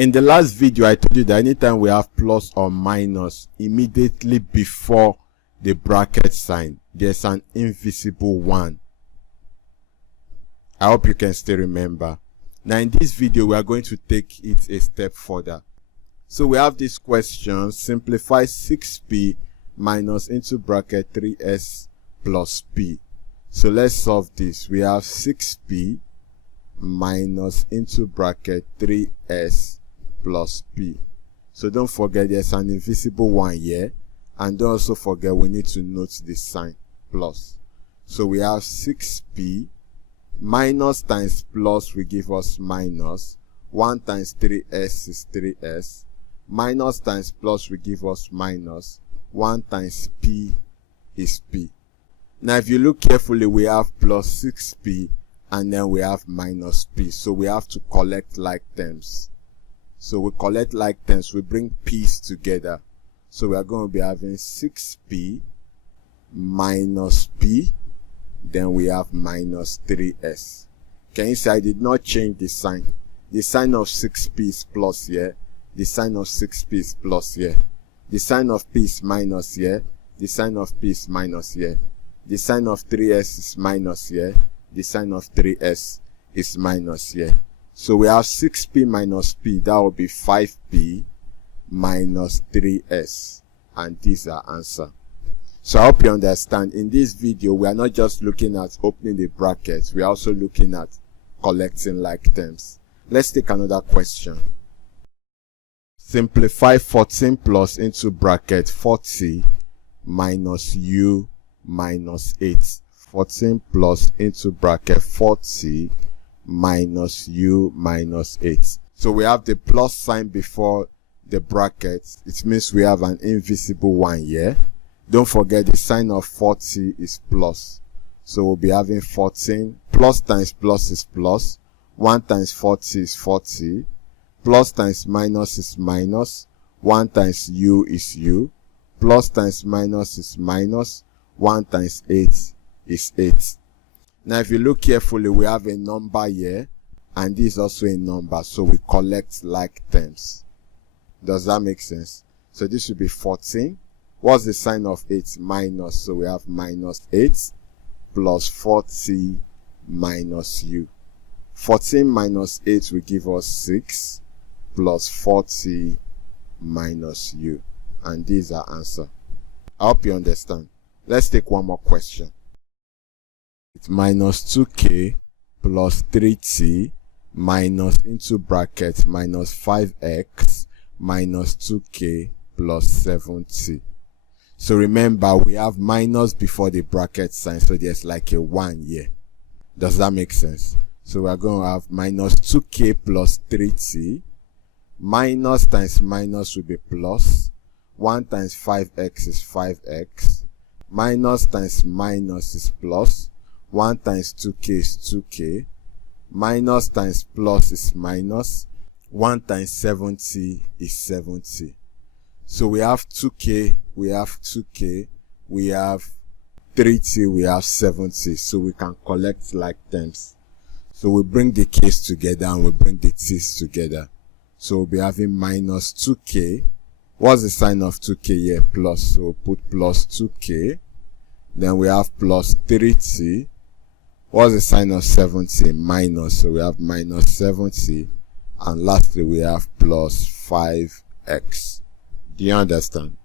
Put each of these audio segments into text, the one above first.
In the last video, I told you that anytime we have plus or minus immediately before the bracket sign, there's an invisible 1. I hope you can still remember. Now in this video, we are going to take it a step further. So we have this question: simplify 6p minus into bracket 3s plus p. So let's solve this. We have 6p minus into bracket 3s plus p. So don't forget there's an invisible 1 here, and don't also forget we need to note the sign plus. So we have 6p minus times plus will give us minus. 1 times 3s is 3s. Minus times plus will give us minus. 1 times p is p. Now if you look carefully, we have plus 6p and then we have minus p. So we have to collect like terms. So we collect like terms, we bring p's together. So we are going to be having 6p minus p. Then we have minus 3s. Can you see I did not change the sign? The sign of 6p is plus here. The sign of 6p is plus here. The sign of p is minus here. The sign of p is minus here. The sign of 3s is minus here. The sign of 3s is minus here. So we have 6p minus p. That will be 5p minus 3s. And these are answer. So I hope you understand. In this video, we are not just looking at opening the brackets. We are also looking at collecting like terms. Let's take another question. Simplify 14 plus into bracket 40 minus u minus 8. 14 plus into bracket 40 minus u minus 8. So we have the plus sign before the bracket. It means we have an invisible 1 here. Don't forget the sign of 40 is plus. So we'll be having 14. Plus times plus is plus. 1 times 40 is 40. Plus times minus is minus. 1 times u is u. Plus times minus is minus. 1 times 8 is 8. Now if you look carefully, we have a number here. And this is also a number. So we collect like terms. Does that make sense? So this will be 14. What's the sign of 8? Minus. So we have minus 8 plus 40 minus u. 14 minus 8 will give us 6 plus 40 minus u. And these are answer. I hope you understand. Let's take one more question. It's minus 2k plus 3t minus into bracket minus 5x minus 2k plus 7t. So remember, we have minus before the bracket sign, so there's like a 1 here. Does that make sense? So we're going to have minus 2k plus 3t. Minus times minus will be plus. 1 times 5x is 5x. Minus times minus is plus. 1 times 2k is 2k. Minus times plus is minus. 1 times 70 is 70. So we have 2k, we have 2k, we have 3t, we have 70. So we can collect like terms. So we bring the k's together and we bring the t's together. So we'll be having minus 2k. What's the sign of 2k here? Plus. So we'll put plus 2k. Then we have plus 3t. What's the sign of 70? Minus. So we have minus 70. And lastly, we have plus 5x. Do you understand?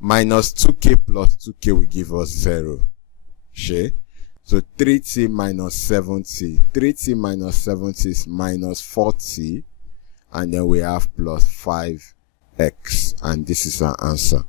Minus 2k plus 2k will give us 0. Sure? So 3t minus 70. 3t minus 70 is minus 40. And then we have plus 5x. And this is our answer.